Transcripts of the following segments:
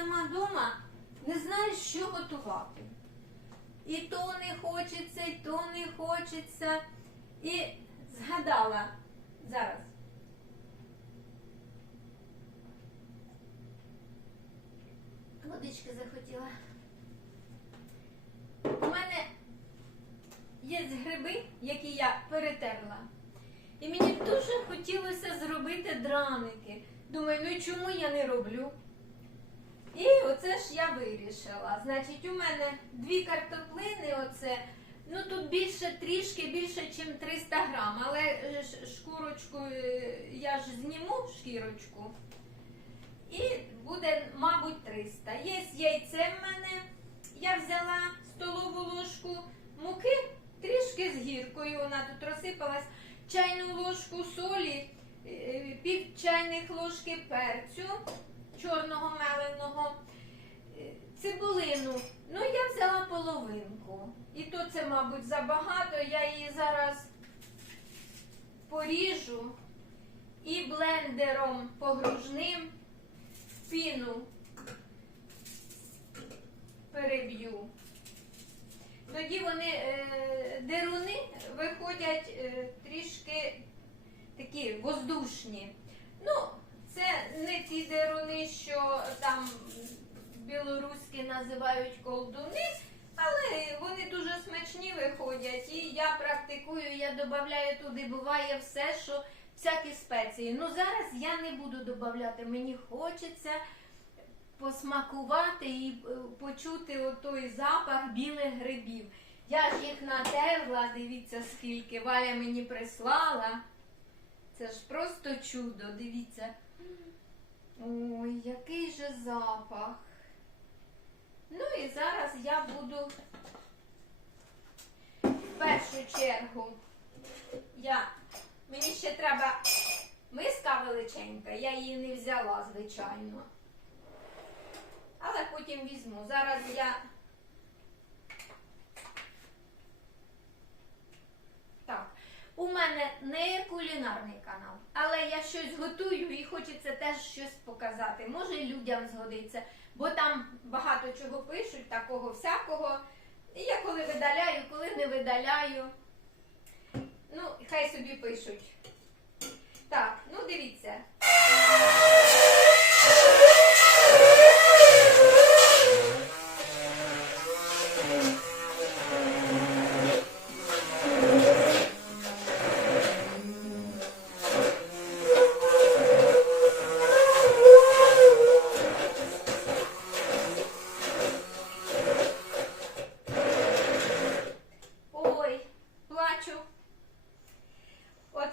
сама вдома, не знаєш, що готувати. І то не хочеться, і то не хочеться. І згадала зараз. Водички захотіла. У мене є гриби, які я перетерла. І мені дуже хотілося зробити драники. Думаю, ну чому я не роблю? І оце ж я вирішила. Значить, у мене дві картоплини, оце. Ну тут більше трішки більше, ніж 300 грам, але е, шкурочку е, я ж зніму шкірочку. І буде, мабуть, 300. Є яйце в мене. Я взяла столову ложку муки, трішки з гіркою, вона тут розсипалась, чайну ложку солі, е, пів чайних ложки перцю чорного меленого, е, цибулину. Ну, я взяла половинку. І то це, мабуть, забагато. Я її зараз поріжу і блендером погружним піну переб'ю. Тоді вони е, деруни виходять е, трішки такі воздушні. Ну, це не ті деруни, що там білоруські називають колдуни, але вони дуже смачні виходять. І я практикую, я додаю туди, буває все, що всякі спеції. Ну зараз я не буду додавати, мені хочеться посмакувати і е, почути той запах білих грибів. Я ж їх натерла, дивіться, скільки Валя мені прислала. Це ж просто чудо, дивіться. Ой, який же запах. Ну і зараз я буду в першу чергу. Я, мені ще треба миска величенька, я її не взяла, звичайно. Але потім візьму. Зараз я. Так. У мене не кулінарний канал, але я щось готую і хочеться теж щось показати. Може, і людям згодиться, бо там багато чого пишуть, такого всякого. І я коли видаляю, коли не видаляю. Ну, хай собі пишуть. Так, ну дивіться.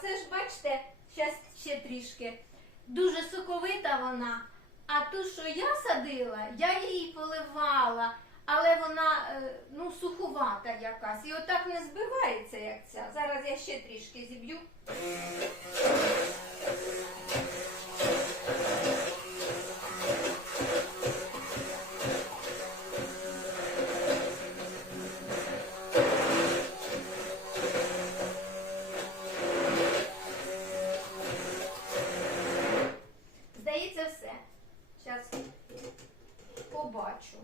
Оце ж бачите, зараз ще трішки. Дуже соковита вона. А ту, що я садила, я її поливала, але вона е, ну, сухувата якась. І отак не збивається, як ця. Зараз я ще трішки зіб'ю. побачу.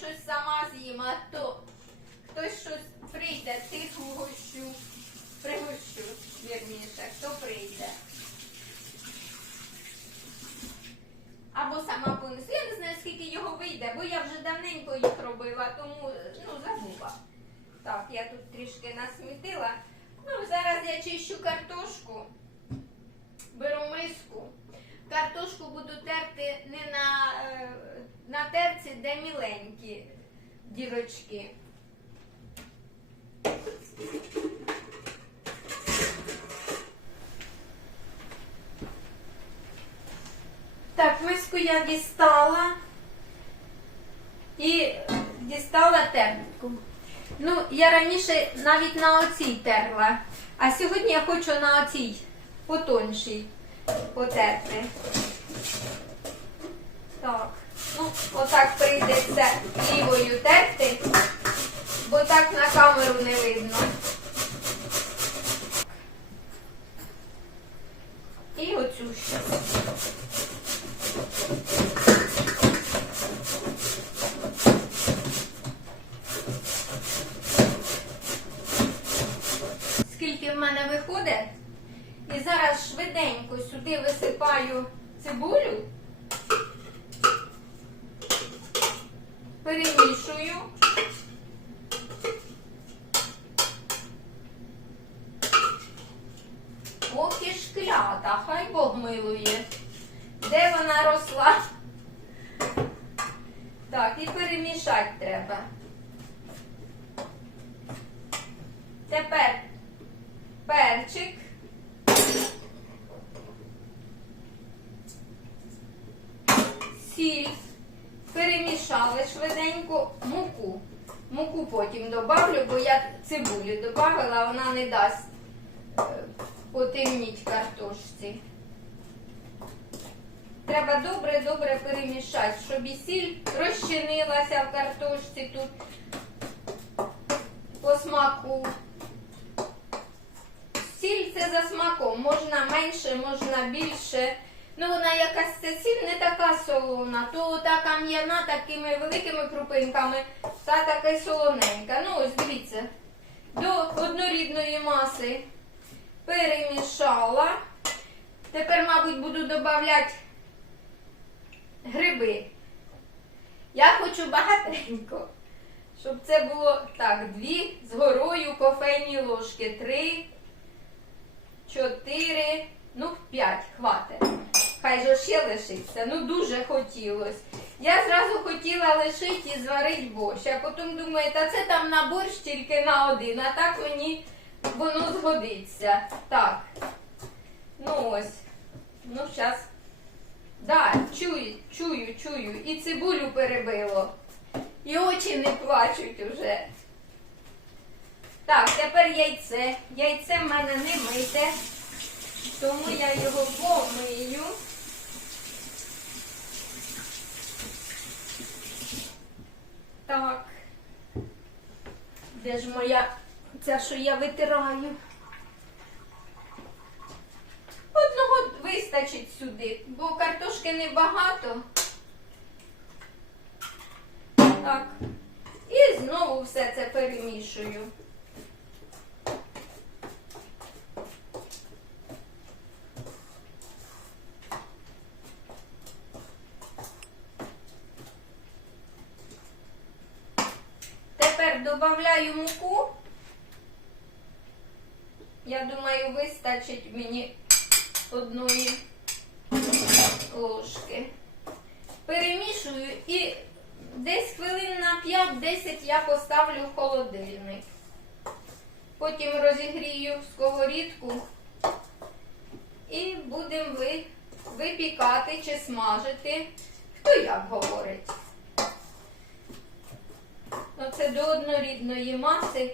Щось сама з'їм, а то хтось щось прийде, тих угощу, пригощу, вірніше, хто прийде. Або сама понесу. Я не знаю, скільки його вийде, бо я вже давненько їх робила, тому ну, забула. Так, я тут трішки насмітила. Ну, зараз я чищу картошку, беру миску. Картошку буду терти не на е, на терці, де міленькі дірочки. Так, миску я дістала і дістала терку. Ну, я раніше навіть на оцій терла, а сьогодні я хочу на оцій потоншій потерти. Так, ну, отак прийдеться лівою терти, бо так на камеру не видно. І оцю ще. Скільки в мене виходить? І зараз швиденько сюди висипаю цибулю, перемішую. Ох і шклята, хай Бог милує. Де вона росла? Так, і перемішати треба. Тепер перчик. Сіль. Перемішали швиденько муку. Муку потім добавлю, бо я цибулі додавала, вона не дасть е, потемніть картошці. Треба добре-добре перемішати, щоб і сіль розчинилася в картошці тут по смаку. Сіль це за смаком, можна менше, можна більше. Ну, вона якась сіль не така солона, то та кам'яна такими великими крупинками, та така солоненька. Ну, ось дивіться, до однорідної маси перемішала. Тепер, мабуть, буду додавати гриби. Я хочу багатенько, щоб це було так, дві з горою кофейні ложки, три, чотири, ну, п'ять, хватить. Хай же ще лишиться. Ну, дуже хотілося. Я зразу хотіла лишити і зварити борщ, а потім думаю, та це там на борщ тільки на один, а так мені воно згодиться. Так. Ну ось. Ну, зараз. Да, чую, чую, чую. І цибулю перебило. І очі не плачуть уже. Так, тепер яйце. Яйце в мене не мите, тому я його помию. Так. Де ж моя ця, що я витираю? Одного вистачить сюди, бо картошки небагато. Так. І знову все це перемішую. Додаю муку. Я думаю, вистачить мені одної ложки. Перемішую і десь хвилин на 5-10 я поставлю в холодильник. Потім розігрію сковорідку і будемо випікати чи смажити. Хто як говорить. Оце до однорідної маси.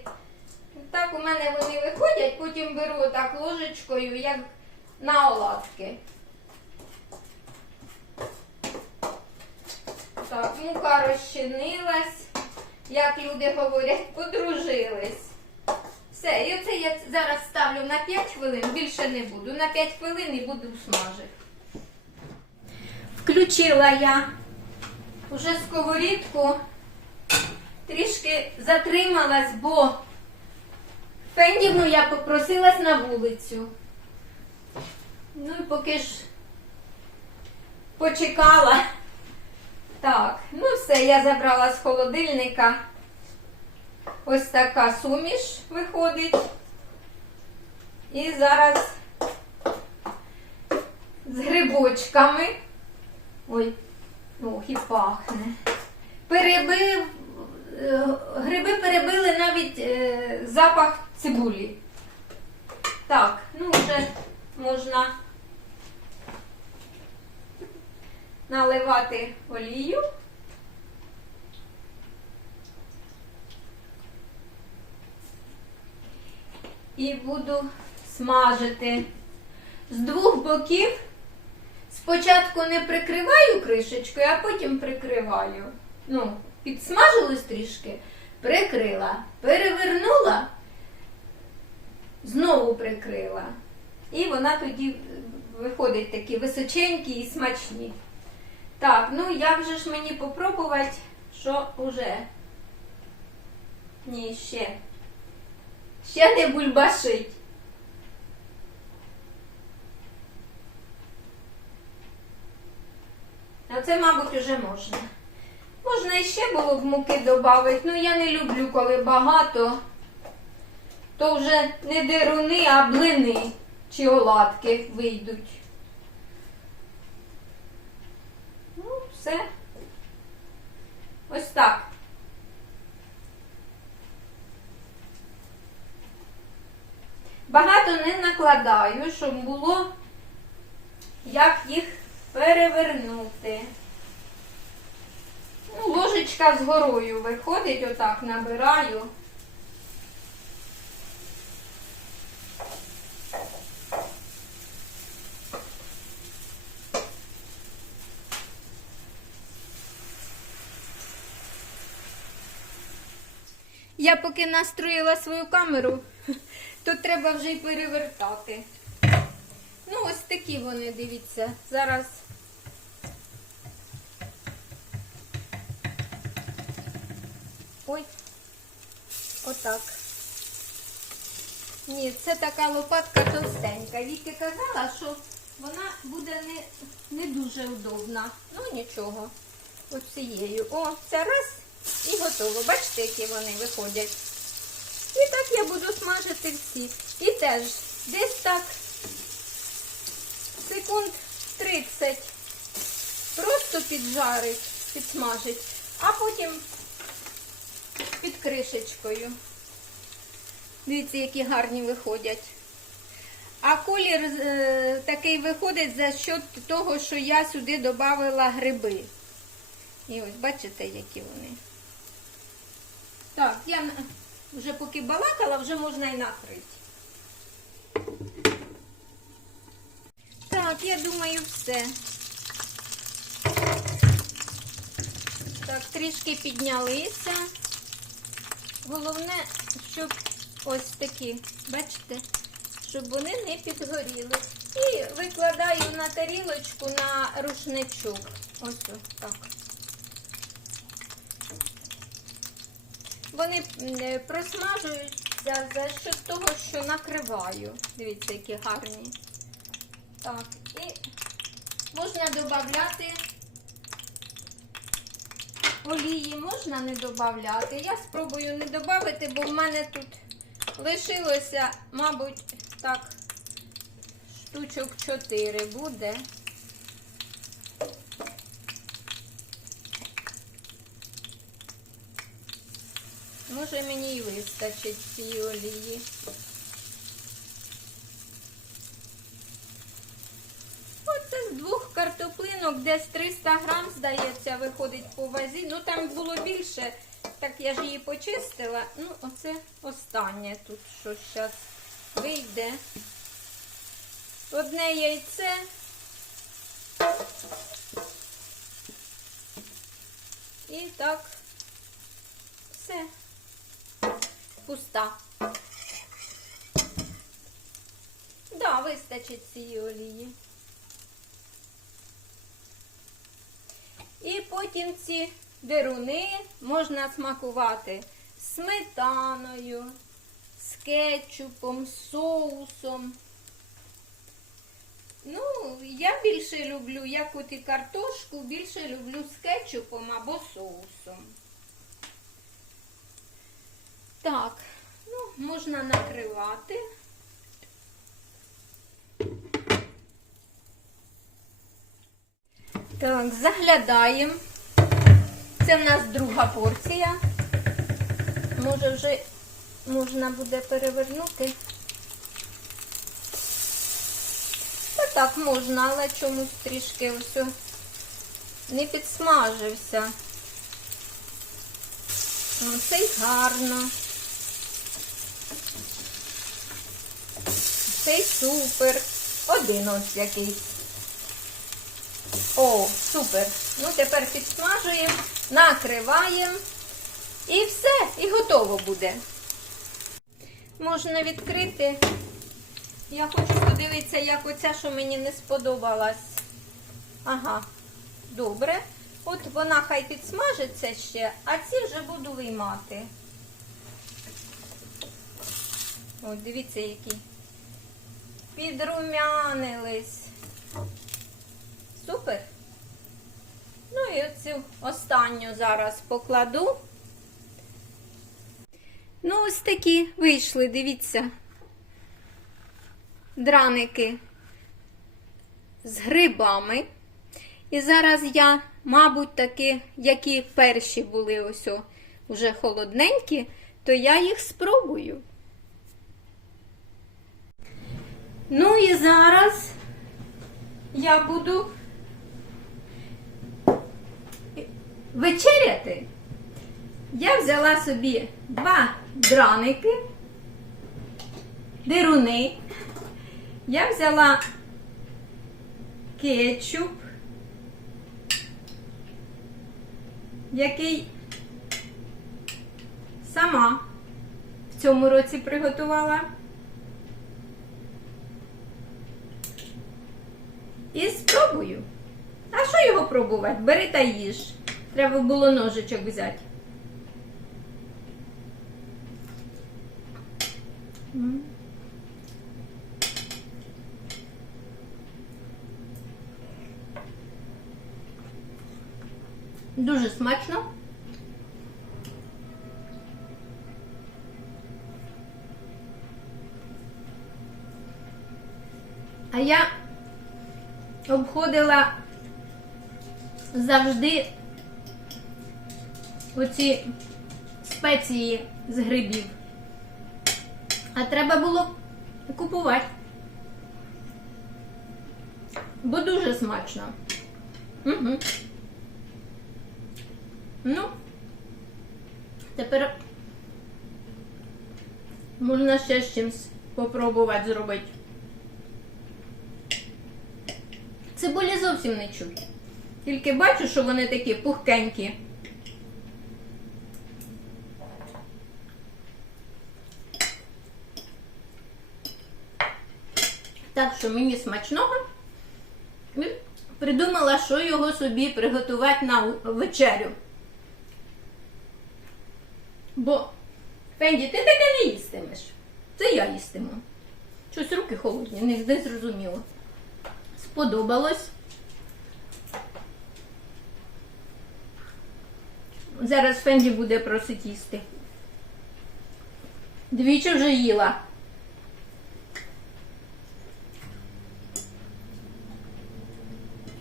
Так у мене вони виходять, потім беру так ложечкою, як на оладки. Так, мука розчинилась, як люди говорять, подружились. Все, і оце я зараз ставлю на 5 хвилин, більше не буду. На 5 хвилин і буду смажити. Включила я вже сковорідку, трішки затрималась, бо Фендівну я попросилась на вулицю. Ну і поки ж почекала. Так, ну все, я забрала з холодильника. Ось така суміш виходить. І зараз з грибочками. Ой, ох, і пахне. Перебив, гриби перебили навіть е, запах цибулі. Так, ну вже можна наливати олію. І буду смажити з двох боків. Спочатку не прикриваю кришечкою, а потім прикриваю. Ну, підсмажилось трішки, прикрила, перевернула, знову прикрила. І вона тоді виходить такі височенькі і смачні. Так, ну як же ж мені попробувати, що уже? Ні, ще. Ще не бульбашить. А це, мабуть, уже можна. Можна іще було б муки додати, ну я не люблю, коли багато. То вже не деруни, а блини чи оладки вийдуть. Ну, все. Ось так. Багато не накладаю, щоб було як їх перевернути. Ну, ложечка з горою виходить, отак набираю. Я поки настроїла свою камеру, то треба вже й перевертати. Ну, ось такі вони, дивіться. Зараз. Ой, отак. Ні, це така лопатка товстенька. Віки казала, що вона буде не, не дуже удобна. Ну нічого. Ось цією. О, це раз і готово. Бачите, які вони виходять. І так я буду смажити всі. І теж десь так секунд 30 просто піджарить, підсмажить, а потім під кришечкою. Дивіться, які гарні виходять. А колір е, такий виходить за счет того, що я сюди додавала гриби. І ось бачите, які вони. Так, я вже поки балакала, вже можна і накрити. Так, я думаю, все. Так, трішки піднялися. Головне, щоб ось такі, бачите, щоб вони не підгоріли. І викладаю на тарілочку на рушничок. Ось так. Вони е, просмажуються за счет того, що накриваю. Дивіться, які гарні. Так, і можна додати олії, можна не додати. Я спробую не додати, бо в мене тут лишилося, мабуть, так, штучок 4 буде. Може мені і вистачить цієї олії. Оце з двох картоплинок, десь 300 грам, здається, виходить по вазі. Ну там було більше, так я ж її почистила. Ну, оце останнє тут, що зараз вийде. Одне яйце. І так, все, пуста. Да, вистачить цієї олії. І потім ці деруни можна смакувати сметаною, з кетчупом, соусом. Ну, я більше люблю, як от і картошку, більше люблю з кетчупом або соусом. Так, ну, можна накривати. Так, заглядаємо. Це в нас друга порція. Може вже можна буде перевернути. Та так можна, але чомусь трішки ось не підсмажився. Ну, Цей гарно. Цей супер. Один ось якийсь. О, супер. Ну, тепер підсмажуємо, накриваємо. І все, і готово буде. Можна відкрити. Я хочу подивитися, як оця, що мені не сподобалась. Ага, добре. От вона хай підсмажиться ще, а ці вже буду виймати. Ось, дивіться, які. Підрумянились. Супер. Ну і оцю останню зараз покладу. Ну, ось такі вийшли, дивіться. Драники з грибами. І зараз я, мабуть, таки, які перші були ось о, вже холодненькі, то я їх спробую. Ну і зараз я буду вечеряти. Я взяла собі два драники, дируни. Я взяла кетчуп, який сама в цьому році приготувала. І спробую. А що його пробувати? Бери та їж. Треба було ножичок взяти. Дуже смачно. А я обходила завжди оці спеції з грибів. А треба було купувати. Бо дуже смачно. Угу. Ну, тепер можна ще з чимось попробувати зробити. Цибулі зовсім не чую. Тільки бачу, що вони такі пухкенькі. Так що мені смачного. І придумала, що його собі приготувати на вечерю. Бо, Фенді, ти таке не їстимеш. Це я їстиму. Щось руки холодні, не, зрозуміло. Сподобалось. Зараз Фенді буде просить їсти. Двічі вже їла.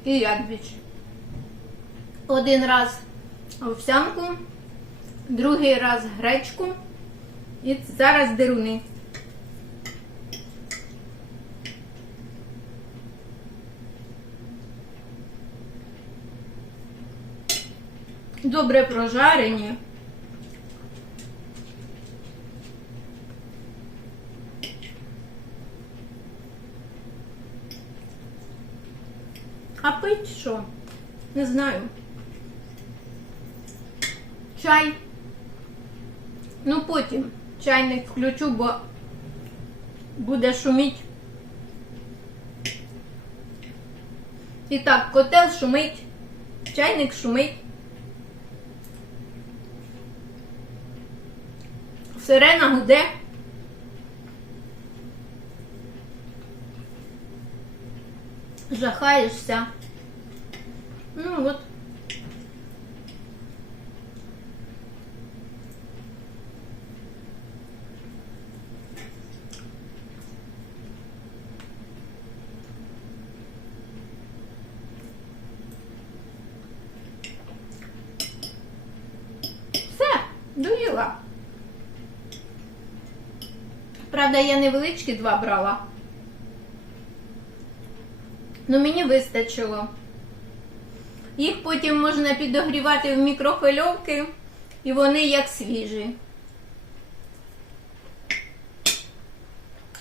І я двічі. Один раз овсянку, другий раз гречку і зараз деруни. Добре прожарені. Пить що? Не знаю. Чай. Ну потім чайник включу, бо буде шуміть. І так, котел шумить, чайник шумить. Сирена гуде. Жахаєшся. Ну от. Все, доїла. Правда, я невеличкі два брала. Ну мені вистачило. Їх потім можна підогрівати в мікрохвильовки, і вони як свіжі.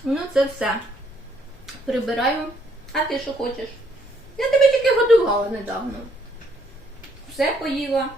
Ну, це все. Прибираю. А ти що хочеш? Я тебе тільки годувала недавно. Все поїла.